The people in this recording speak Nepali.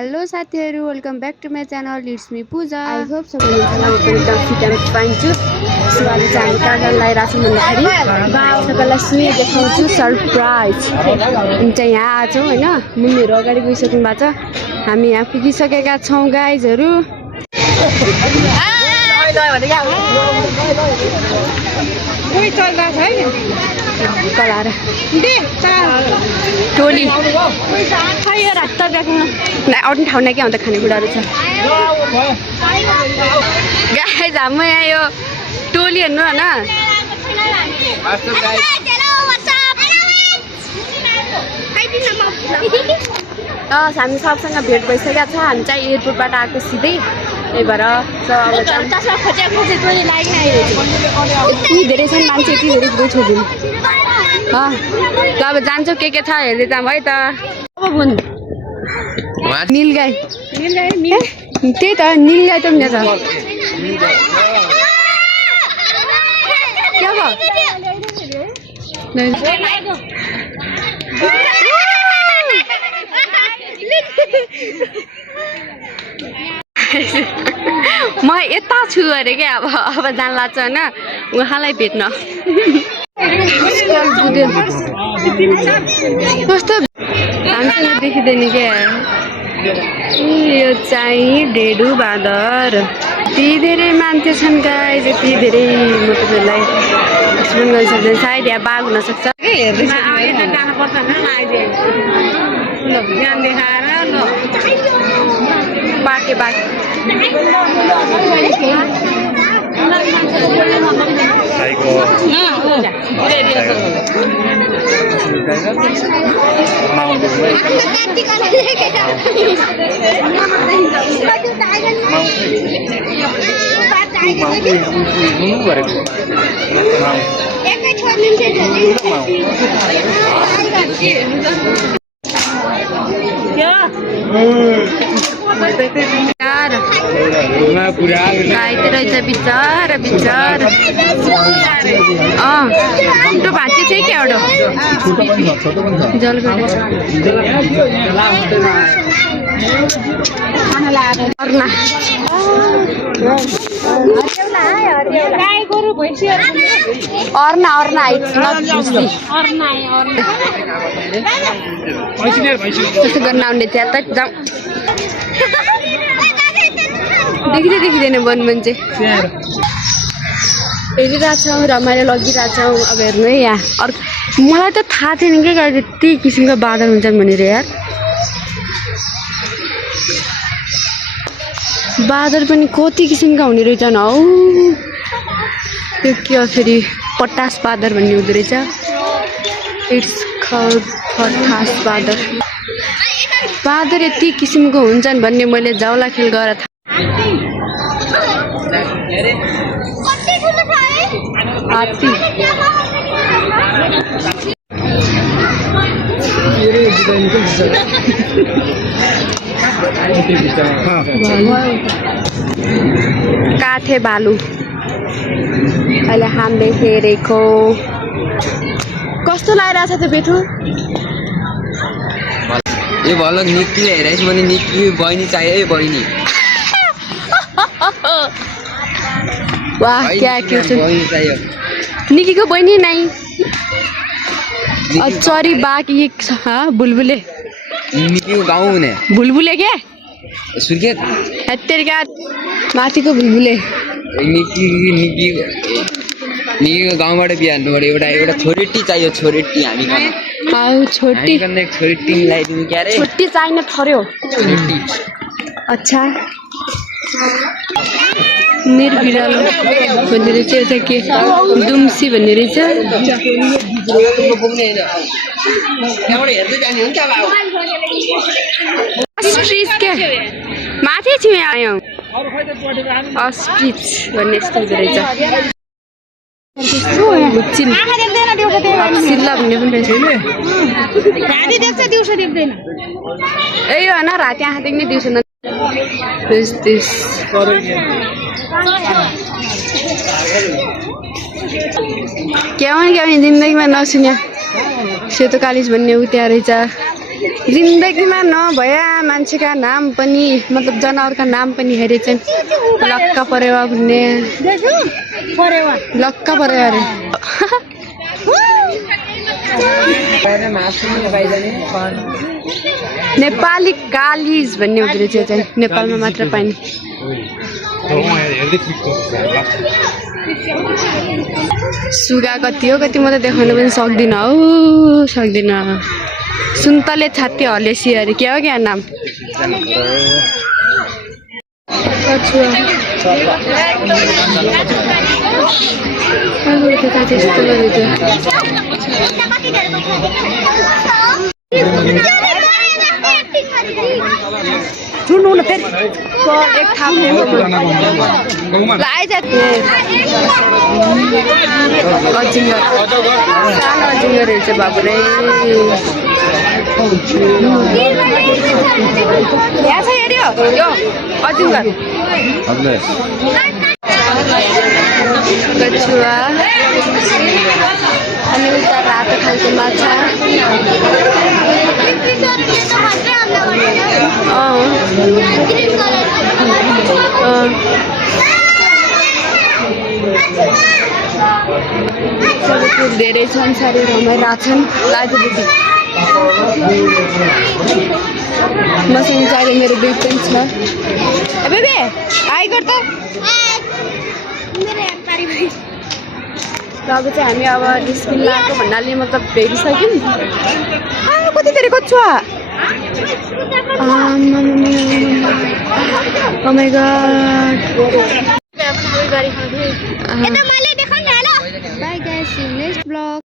हेलो साथीहरु, welcome back to my channel. It's me Pooja. I hope सबैले एकदम फिट एन्ड फाइन छु। सुवाले चाहिँ कागल लगाइराछु भन्दाखेरि सबैलाई सुने देखाउँछु सरप्राइज। अनि चाहिँ यहाँ आछौँ हैन, मुन्नीहरु अगाडि गइसक्नु भएको छ। हामी यहाँ पुगिसकेका छौँ गाइजहरु। कोही चल्दा छैन कलार टोली खै रात ब्याक्नु अरू ठाउँ नै के हुन्छ खानेकुराहरू छ। गाइज हाम्रो यहाँ यो टोली हेर्नु होइन, हामी सबसँग भेट भइसकेको छ। हामी चाहिँ एयरपोर्टबाट आएको सिधै, त्यही भएर धेरै छन् मान्छे, यति धेरै गइ छोडिदिनु। ल अब जान्छौँ, के छ हेर्दै जाऊँ है त। अब बुन निलगाई त्यही त निलगाई त पनि छ। के भयो म यता छु अरे क्या। अब जान लाग्छ होइन उहाँलाई भेट्न। कस्तो हामीसँग देखिँदैन क्या। यो चाहिँ डेडु बाँदर। यति धेरै मान्छे छन् गाइस, यति धेरै म तपाईँलाई एक्सप्लेन गर्न सक्दैन। सायद यहाँ बाघ हुनसक्छ। बाके बाघ गाई रहेछ बिचार बिचार। त्यो भाँच्चे चाहिँ क्या एउटा जलगढी अर्ना अर्ना अर्ना त्यस्तो गर्न आउने त्यहाँ त जाउँ। देखिँदैन वन मान्छे हेरिरहेछौँ, रमाइलो लगिरहेछौँ। अब हेर्नु है यहाँ अर्को, मलाई त थाहा थिएन क्या गाई यति किसिमको बादल हुन्छन् भनेर। यार बादल पनि कति किसिमका हुने रहेछन् हौ। यो के हो फेरि पटास बादल भन्ने हुँदो रहेछ। इट्स कल्ड पटास बादल। बादल यति किसिमको हुन्छन् भन्ने मैले जाउला खेल गरेर थाहा। हात्ती काठे भालु अहिले हामीले हेरेको। कस्तो लागिरहेछ त्यो बेठो? यो भलक निक्कीले हेरेछ भने निक्की बहिनी चाहियो। है बहिनी वाह क्या क्यूट बहिनी चाहियो। निक्कीको बहिनी नै चरी बाघ एक छ। बुलबुले निक्कीको गाउँ हुने बुलबुले के सुर्खेत हत्तेरका माथिको बुलबुले। निक्कीको गाउँबाट बिहा हान्नु पर्यो। एउटा छोरीटी चाहियो। छोरीटी हामी छोटी छोरीटी मिलाइदिनु क्या रे। छोटी चाहिन थर्यो। अच्छा निर्बिरालो भन्ने रहेछ। यता के दुम्सी भन्ने रहेछ। अस्ट्रिच के माथि छु यहाँ आयौँ। अस्ट्रिच भन्ने यस्तो हुँदो रहेछ। सिल्ला भन्ने पनि रहेछ। ए यो होइन राति आँखा देख्ने दिउँसो क्या जिन्दगीमा नसुन्या सेतो कालिज भन्ने उ त्यहाँ रहेछ। जिन्दगीमा नभया मान्छेका नाम पनि मतलब जनावरका नाम पनि हेरे चाहिँ लक्क परेवा भन्ने लक्क परेवा अरे नेपाली कालिज भन्ने हुँदो रहेछ चाहिँ नेपालमा मात्र पाइने सुगा कति हो कति म त देखाउन पनि सक्दिनँ हौ सक्दिनँ सुन्तले छाती हलेसी अरे के हो क्या नाम सुन्नु न फेरि एक थाहा अजिङ्गर सानो अजिङ्गर रहेछ बाबुले यहाँ छ हेऱ्यो यो अजिङ्गर कछुवा अनि उता रातो खालको माछा धेरै संसारी रमाइरहेछन् लाजदेखि मसँग चाहिँ मेरो दुई पनि छ बेबे हाई गर त अब चाहिँ हामी अब निस्किन लागेको भन्नाले मतलब भेटिसक्यौँ कति धेरै कछुवा Oh my god. Bye guys, see you next vlog.